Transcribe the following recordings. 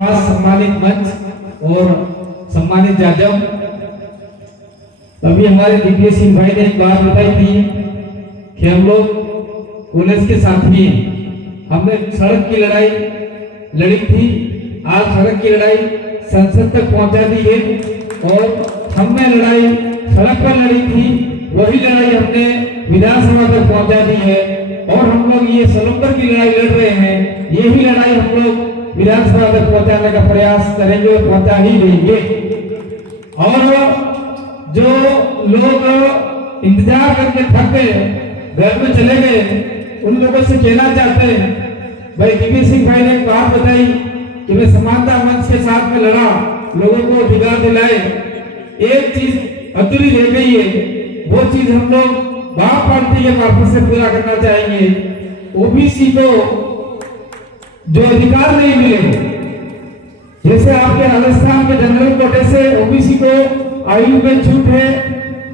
सम्मानित मंच और सम्मानित जाजम, अभी हमारे दिव्य सिंह भाई ने एक बात बताई थी कि हम लोग कॉलेज के साथी हैं। हमने सड़क की लड़ाई लड़ी थी, आज सड़क की लड़ाई संसद तक पहुंचा दी है और हमने लड़ाई सड़क पर लड़ी थी, वही लड़ाई हमने विधानसभा तक पहुंचा दी है और हम लोग ये सलूंबर की लड़ाई लड़ रहे हैं। यही लड़ाई हम लोग विधानसभा तक पहुंचाने का प्रयास करेंगे और पहुंचा ही देंगे। और जो लोग इंतजार करके थक गए, घर में चले गए, उन लोगों से कहना चाहते हैं, भाई दिव्य सिंह भाई ने एक बात बताई कि मैं समानता मंच के साथ में लड़ा, लोगों को अधिकार दिलाए। एक चीज अधूरी रह गई है, वो चीज हम लोग बाप पार्टी के मार्फत से पूरा करना चाहेंगे। ओबीसी को जो अधिकार नहीं मिले, जैसे आपके राजस्थान के जनरल कोटे से ओबीसी को आयु में छूट है,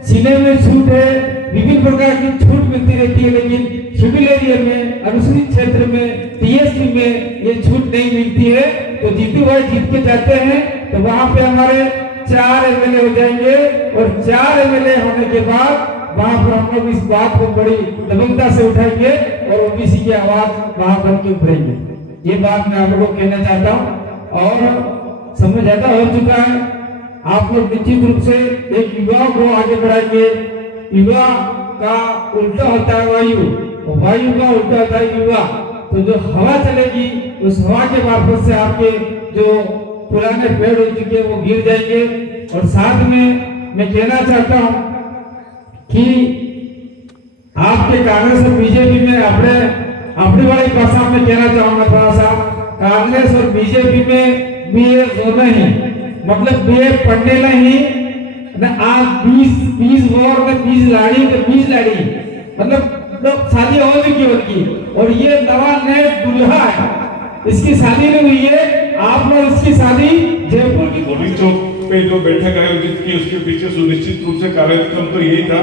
सीने में छूट है, विभिन्न प्रकार की छूट मिलती रहती है, लेकिन सिविल एरिया में, अनुसूचित क्षेत्र में, टीएसपी में ये छूट नहीं मिलती है। तो जीतू भाई जीत के जाते हैं तो वहां पे हमारे 4 एमएलए हो जाएंगे और 4 एमएलए होने के बाद वहां पर हम लोग इस बात को बड़ी दबंगता से उठाएंगे और ओबीसी की आवाज वहां बन के उभरेंगे। ये बात मैं आप लोगों को कहना चाहता हूँ। और समय ज्यादा हो चुका है, आप लोग निश्चित रूप से एक युवा को आगे बढ़ाएंगे। युवा का उल्टा होता है वायु, और वायु का उल्टा होता है युवा। तो जो हवा चलेगी, उस हवा के मार्फत से आपके जो पुराने पेड़ हो चुके हैं वो गिर जाएंगे। और साथ में मैं कहना चाहता हूँ कि आपके कांग्रेस और बीजेपी में अपनी वाली भाषा में कहना चाहूंगा थोड़ा सा, कांग्रेस और बीजेपी में भी ये दोनों ही, मतलब बी पढ़ने नहीं ना, आज 20 वोट में 20 लाड़ी तो 20 लाड़ी, मतलब शादी हो भी की उनकी। और ये नवा नए दुल्हा है, इसकी शादी नहीं हुई है, आप लोग इसकी शादी जयपुर की होली चौक पे जो बैठक आयोजित की, उसके पीछे सुनिश्चित रूप से कार्यक्रम तो यही था,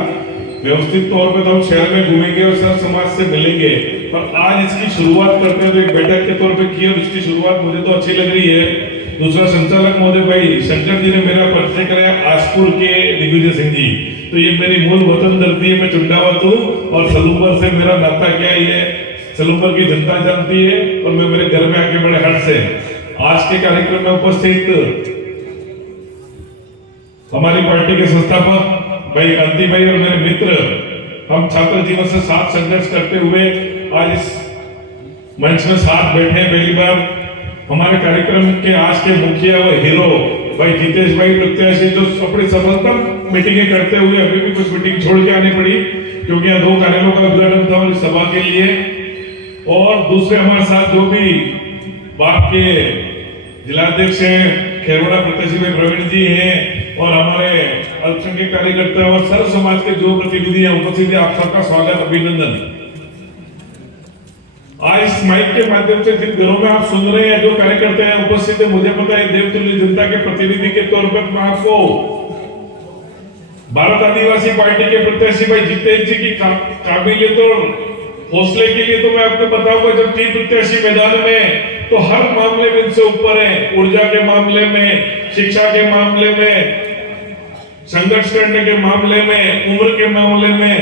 व्यवस्थित तौर पे तो हम शहर में घूमेंगे और सब समाज से मिलेंगे, पर आज इसकी शुरुआत करते हुए एक बैठक के तौर पे की और इसकी शुरुआत मुझे तो अच्छी लग रही है। दूसरा, संचालक महोदय भाई शंकर जी ने मेरा परिचय कराया आसपुर के दिग्विजय सिंह जी, तो ये मेरी मूल वतन धरती है, मैं चुंडावत हूँ और सलूबर से मेरा नाता क्या ही है, सलूबर की जनता जानती है और मैं मेरे घर में आके बड़े हर्ष से आज के कार्यक्रम में उपस्थित हमारी पार्टी के संस्थापक भाई कांति भाई और मेरे मित्र, हम छात्र जीवन से साथ संघर्ष करते हुए आज इस मंच में साथ बैठे। पहली बार हमारे कार्यक्रम के आज के मुखिया व हीरो भाई जितेश भाई प्रत्याशी, जो अपनी सफलता मीटिंगें करते हुए अभी भी कुछ मीटिंग छोड़ के आनी पड़ी क्योंकि यहाँ 2 कार्यालयों का उद्घाटन था और इस सभा के लिए। और दूसरे हमारे साथ जो भी बाप के जिलाध्यक्ष हैं, खेरवाड़ा प्रत्याशी भाई प्रवीण जी हैं और हमारे अल्पसंख्यक कार्यकर्ता और सर्व समाज के जो प्रतिनिधि हैं उपस्थित हैं, आप सबका स्वागत, अभिनंदन। आज इस माइक के माध्यम से जिन घरों में आप सुन रहे हैं, जो कार्यकर्ता हैं उपस्थित है, मुझे पता है देवतुल्य जनता के प्रतिनिधि के तौर पर मैं आपको भारत आदिवासी पार्टी के प्रत्याशी भाई जितेश जी की काबिलियत और हौसले के लिए तो मैं आपको बताऊंगा, जब 3 प्रत्याशी मैदान में तो हर मामले में इनसे ऊपर है, ऊर्जा के मामले में, शिक्षा के मामले में, संघर्ष करने के मामले में, उम्र के मामले में,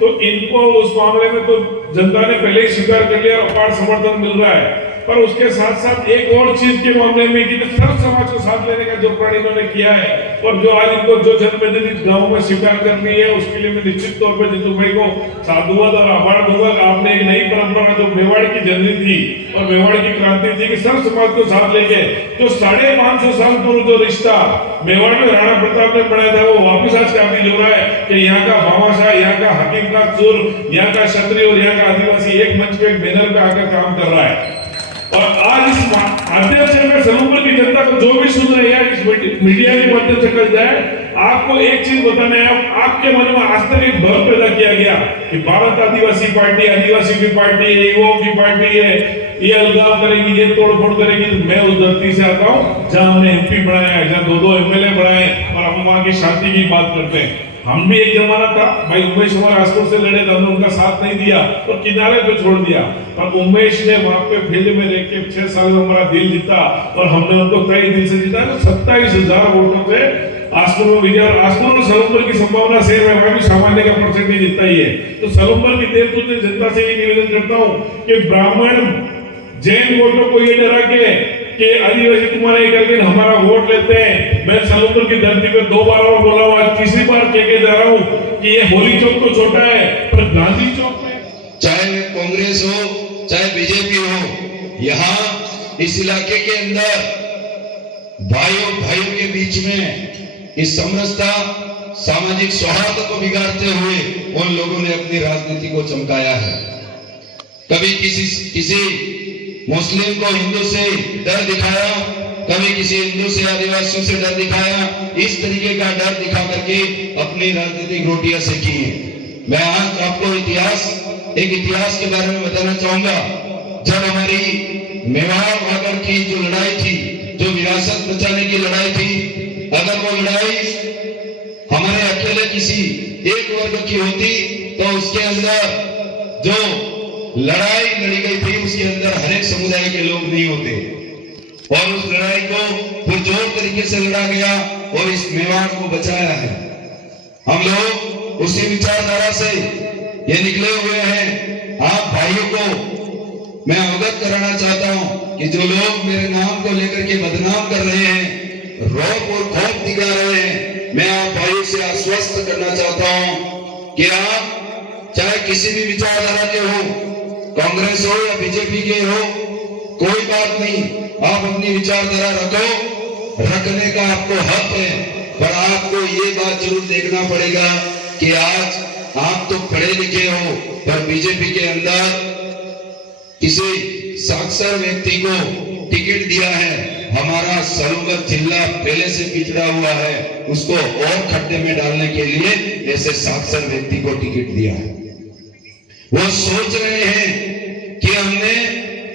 तो इनको उस मामले में तो जनता ने पहले ही स्वीकार कर लिया और अपार समर्थन मिल रहा है। पर उसके साथ साथ एक और चीज के मामले में कि सर्व समाज को साथ लेने का जो प्रण इन्होंने किया है और जो आज इनको जो जनप्रतिनिधि गांव में स्वीकार करनी है, उसके लिए मैं निश्चित तौर पर जितू भाई को साधुवाद और आभार दूंगा। आपने एक नई परंपरा जो मेवाड़ की जननी थी और मेवाड़ की क्रांति थी कि सर्व समाज को साथ लेके जो 550 साल पूर्व जो रिश्ता मेवाड़ में राणा प्रताप ने बनाया था, वो वापिस आज काबिज हो रहा है कि यहाँ का भामाशाह, यहाँ का हकीम का चूर, यहाँ का क्षत्रिय और यहाँ का आदिवासी एक मंच पे, एक बैनर पे आकर काम कर रहा है। और आज इस माध्यम से मैं सलूबर की जनता को जो भी सुन रहे हैं, इस मीडिया के माध्यम से कर जाए, आपको एक चीज बताना है, आपके मन में आज तक एक भ्रम पैदा किया गया कि भारत आदिवासी पार्टी, आदिवासी की पार्टी है, युवाओं की पार्टी है, ये अलगाव करेगी, ये तोड़फोड़ करेगी। तो मैं उस धरती से आता हूँ जहां हमने एमपी बनाया है, जहां 2-2 एमएलए बनाए और हम वहां की शांति की बात करते हैं। हम भी एक जमाना था भाई, उमेश हमारे आसपास से लड़े थे, हमने उनका साथ नहीं दिया और किनारे पे छोड़ दिया, पर उमेश ने वहां पे फील्ड में रह के 6 साल में हमारा दिल जीता और हमने उनको तय दिल से जीता। 27,000 वोटों से आसपुर में विजय, और आसपुर में सलूम्बर की संभावना शेर है, वहां भी सामान्य का परसेंटेज जितना ही है। तो सलूम्बर की देवतुल्य जनता से ये निवेदन करता हूँ कि ब्राह्मण जैन वोटों को ये डरा के कि आदिवासी तुम्हारे करके हमारा वोट लेते हैं। मैं सलूम्बर की धरती पे 2 बार और बोला हुआ, तीसरी बार कह जा रहा हूँ कि ये होली चौक तो छोटा है, पर गांधी चौक में चाहे वे कांग्रेस हो चाहे बीजेपी हो, यहाँ इस इलाके के अंदर भाइयों के बीच में इस समरसता, सामाजिक सौहार्द को बिगाड़ते हुए उन लोगों ने अपनी राजनीति को चमकाया है। कभी किसी मुस्लिम को हिंदू से डर दिखाया, कभी किसी हिंदू से आदिवासियों से डर दिखाया, इस तरीके का डर दिखा करके अपनी राजनीतिक रोटियां सेकी है। मैं आज आपको एक इतिहास के बारे में बताना चाहूंगा। जब हमारी मेवाड़ वागड़ की जो लड़ाई थी, जो विरासत बचाने की लड़ाई थी, अगर वो लड़ाई हमारे अकेले किसी एक वर्ग की होती तो उसके अंदर जो लड़ाई लड़ी गई थी उसके अंदर हर एक समुदाय के लोग नहीं होते, और उस लड़ाई को पुरजोर तरीके से लड़ा गया और इस मेवाड़ को बचाया है। हम लोग उसी विचारधारा से ये निकले हुए हैं। आप भाइयों को मैं अवगत कराना चाहता हूं कि जो लोग मेरे नाम को लेकर के बदनाम कर रहे हैं, रौब और खौफ दिखा रहे हैं, मैं आप भाइयों से आश्वस्त करना चाहता हूं कि आप चाहे किसी भी विचारधारा के हो, कांग्रेस हो या बीजेपी के हो, कोई बात नहीं, आप अपनी विचारधारा रखो, रखने का आपको हक है, पर आपको ये बात जरूर देखना पड़ेगा कि आज आप तो पढ़े लिखे हो, पर बीजेपी के अंदर किसी साक्षर व्यक्ति को टिकट दिया है। हमारा सलूम्बर जिला पहले से पिछड़ा हुआ है, उसको और खड्डे में डालने के लिए ऐसे साक्षर व्यक्ति को टिकट दिया है। वो सोच रहे हैं कि हमने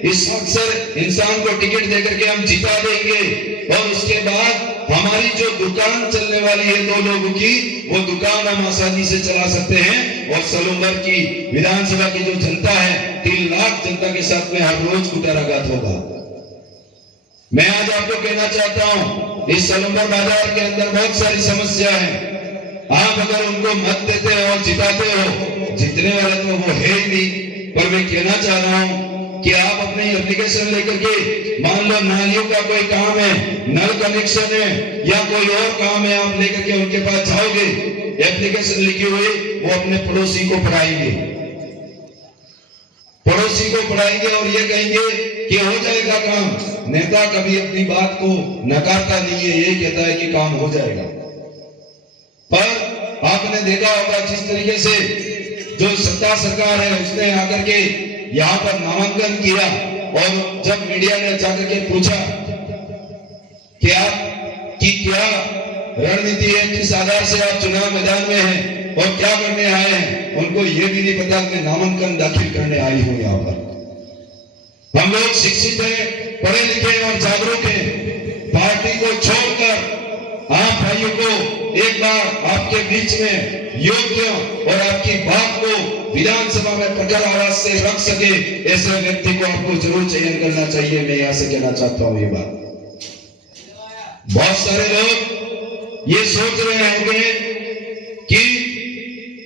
इस अक्सर इंसान को टिकट देकर के हम जिता देंगे और उसके बाद हमारी जो दुकान चलने वाली है 2 लोगों की, वो दुकान हम आसानी से चला सकते हैं। और सलूम्बर की विधानसभा की जो जनता है, 3 लाख जनता के साथ में हर रोज कुटाराघात होगा। मैं आज आपको कहना चाहता हूं, इस सलूम्बर बाजार के अंदर बहुत सारी समस्या है। आप अगर उनको मत देते हो और जिताते हो, जीतने वाले तो वो है ही नहीं, पर मैं कहना चाह रहा हूं कि आप अपनी एप्लीकेशन लेकर के, मान लो नालियों का कोई काम है, नल कनेक्शन है या कोई और काम है, आप लेकर के उनके पास जाओगे, एप्लीकेशन लिखी हुई, वो अपने पड़ोसी को पढ़ाएंगे और ये कहेंगे कि हो जाएगा काम। नेता कभी अपनी बात को नकारता नहीं है, ये कहता है कि काम हो जाएगा। पर आपने देखा होगा जिस तरीके से जो सत्ता सरकार है उसने आकर के यहाँ पर नामांकन किया, और जब मीडिया ने जाकर के पूछा कि आपकी क्या रणनीति है, किस आधार से आप चुनाव मैदान में हैं और क्या करने आए हैं, उनको ये भी नहीं पता कि मैं नामांकन दाखिल करने आई हूं। यहाँ पर हम लोग शिक्षित हैं, पढ़े लिखे और जागरूक हैं। पार्टी को छोड़कर आप भाइयों को एक बार आपके बीच में योग्य और आपकी बात को विधानसभा में प्रखर आवाज से रख सके ऐसे व्यक्ति को आपको जरूर चयन करना चाहिए। मैं यहां से कहना चाहता हूं ये बात। बहुत सारे लोग ये सोच रहे होंगे कि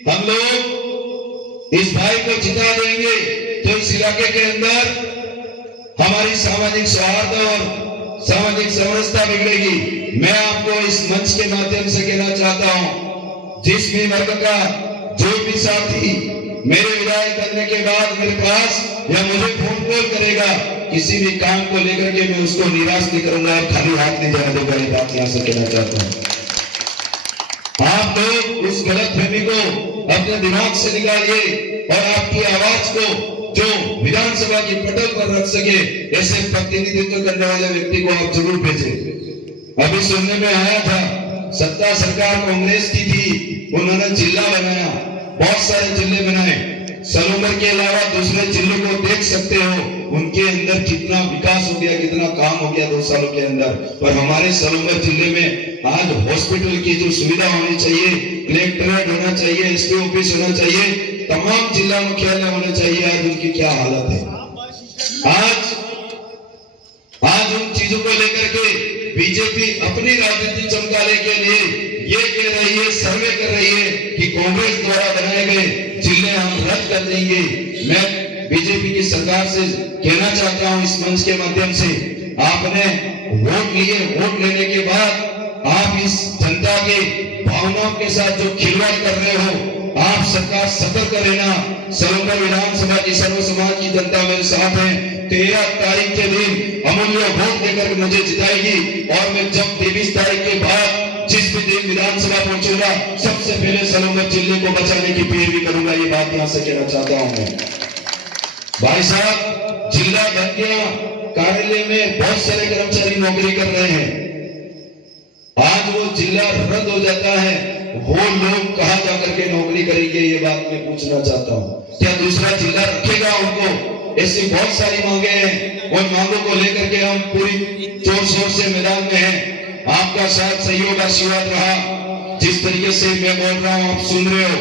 हम लोग इस भाई को जिता देंगे तो इस इलाके के अंदर हमारी सामाजिक सौहार्द और सामाजिक समरसता बिगड़ेगी। मैं आपको इस मंच के माध्यम से कहना चाहता हूं, जिस भी वर्ग का जो भी साथी मेरे विधायक बनने के बाद मेरे पास या मुझे फोन कॉल करेगा, किसी भी काम को लेकर के मैं उसको निराश नहीं करूंगा और खाली हाथ नहीं जाने दूंगा। ये बात यहां से कहना चाहता हूं। आप लोग उस गलतफहमी को अपने दिमाग से निकालिए और आपकी आवाज को जो विधानसभा की पटल पर रख सके ऐसे प्रतिनिधित्व करने वाले व्यक्ति को आप जरूर भेजें। अभी सुनने में आया था सत्ता सरकार कांग्रेस की थी, उन्होंने जिला बनाया, बहुत सारे जिले बनाए। सलूम्बर के अलावा दूसरे जिलों को देख सकते हो, उनके अंदर कितना विकास हो गया, कितना काम हो गया 2 सालों के अंदर। पर हमारे सलोंगर जिले में आज हॉस्पिटल की जो सुविधा होनी चाहिए, कलेक्ट्रेट होना चाहिए, एसपी ऑफिस होना चाहिए, तमाम जिला मुख्यालय होने चाहिए, आज उनकी क्या हालत है। आज उन चीजों को लेकर के बीजेपी अपनी राजनीति चमकाने के लिए ये कह रही है, सर्वे कर रही है कि कांग्रेस द्वारा बनाए गए जिले हम रद्द कर देंगे। मैं बीजेपी की सरकार से कहना चाहता हूं इस मंच के माध्यम से, आपने वोट लिए, वोट लेने के बाद आप इस जनता के भावनाओं के साथ जो खिलवाड़ कर रहे हो, आप सरकार सतर्क रहना। सलोंगर विधानसभा की सर्व समाज की जनता मेरे साथ है। 13 तारीख के दिन अमूल्य वोट देकर मुझे जिताएगी और मैं जब 23 तारीख के बाद जिस भी दिन विधानसभा पहुंचूंगा, सबसे पहले सलोंगर जिले को बचाने की पैरवी करूंगा। ये बात यहां से कहना चाहता हूं मैं। भाई साहब, जिला भर्तियां कार्यालय में बहुत सारे कर्मचारी नौकरी कर रहे हैं। आज वो जिला रद्द हो जाता है, वो लोग कहां जाकर के नौकरी करेंगे, ये बात मैं पूछना चाहता हूं। क्या दूसरा जिला रखेगा उनको? ऐसी बहुत सारी मांगे हैं और मांगों को लेकर के हम पूरी जोर शोर से मैदान में हैं। आपका साथ, सहयोग, आशीर्वाद रहा। जिस तरीके से मैं बोल रहा हूं आप सुन रहे हो,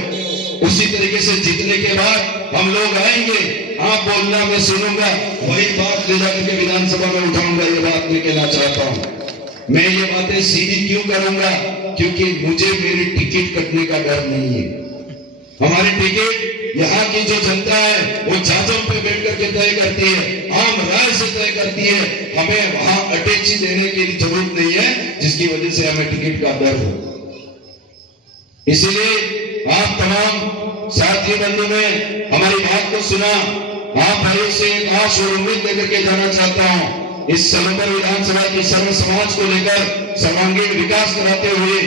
उसी तरीके से जीतने के बाद हम लोग आएंगे, आप बोलना मैं सुनूंगा, वही बात ले जाकर के विधानसभा में उठाऊंगा। ये बात मैं कहना चाहता हूं। मैं ये बातें सीधी क्यों करूंगा? क्योंकि मुझे मेरी टिकट कटने का डर नहीं है। हमारी टिकट यहाँ की जो जनता है वो जाजम पे बैठ करके तय करती है, आम राय से तय करती है। हमें वहां अटैची देने की जरूरत नहीं है जिसकी वजह से हमें टिकट का डर हो। इसलिए आप तमाम साथी बंधु ने हमारी बात को सुना। आप भाइयों से एक आश और उम्मीद लेकर के जाना चाहता हूं। इस सलोंगर विधानसभा की सर्व समाज को लेकर सर्वांगीण विकास कराते हुए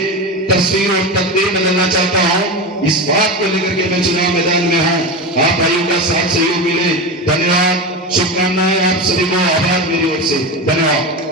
तस्वीर और तकदीर बदलना चाहता हूं। इस बात को लेकर के मैं चुनाव मैदान में हूं। आप भाइयों का साथ सहयोग मिले। धन्यवाद, शुभकामनाएं, आप सभी को आभार मेरी ओर से। धन्यवाद।